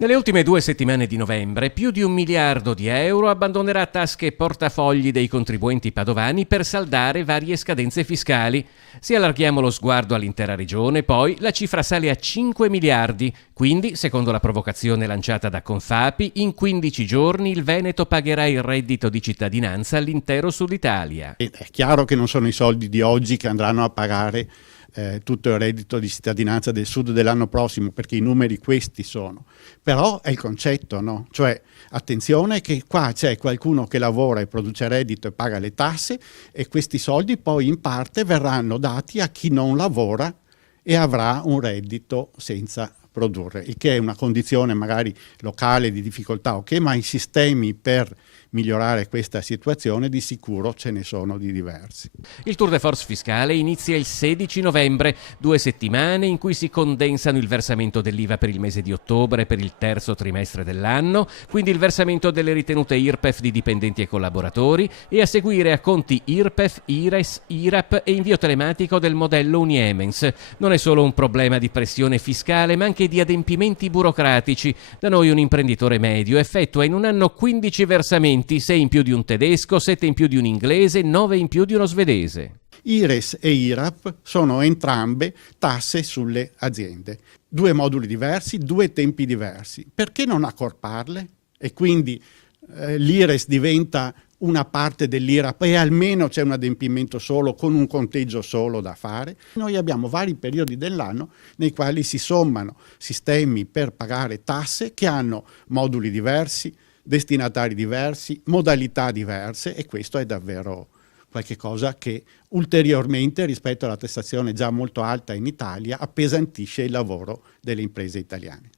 Nelle ultime 2 settimane di novembre, più di 1 miliardo di euro abbandonerà tasche e portafogli dei contribuenti padovani per saldare varie scadenze fiscali. Se allarghiamo lo sguardo all'intera regione, poi la cifra sale a 5 miliardi. Quindi, secondo la provocazione lanciata da Confapi, in 15 giorni il Veneto pagherà il reddito di cittadinanza all'intero Sud Italia. È chiaro che non sono i soldi di oggi che andranno a pagare tutto il reddito di cittadinanza del Sud dell'anno prossimo, perché i numeri questi sono. Però è il concetto, no? Cioè, attenzione che qua c'è qualcuno che lavora e produce reddito e paga le tasse, e questi soldi poi in parte verranno dati a chi non lavora e avrà un reddito senza produrre, il che è una condizione magari locale di difficoltà, ok, ma i sistemi per migliorare questa situazione di sicuro ce ne sono di diversi. Il tour de force fiscale inizia il 16 novembre, 2 settimane in cui si condensano il versamento dell'IVA per il mese di ottobre per il terzo trimestre dell'anno, quindi il versamento delle ritenute IRPEF di dipendenti e collaboratori, e a seguire a conti IRPEF, IRES, IRAP e invio telematico del modello Uniemens. Non è solo un problema di pressione fiscale, ma anche di adempimenti burocratici. Da noi un imprenditore medio effettua in un anno 15 versamenti, 6 in più di un tedesco, 7 in più di un inglese, 9 in più di uno svedese. IRES e IRAP sono entrambe tasse sulle aziende. 2 moduli diversi, 2 tempi diversi. Perché non accorparle? E quindi l'IRES diventa una parte dell'IRAP e almeno c'è un adempimento solo con un conteggio solo da fare. Noi abbiamo vari periodi dell'anno nei quali si sommano sistemi per pagare tasse che hanno moduli diversi, destinatari diversi, modalità diverse, e questo è davvero qualche cosa che ulteriormente rispetto alla tassazione già molto alta in Italia appesantisce il lavoro delle imprese italiane.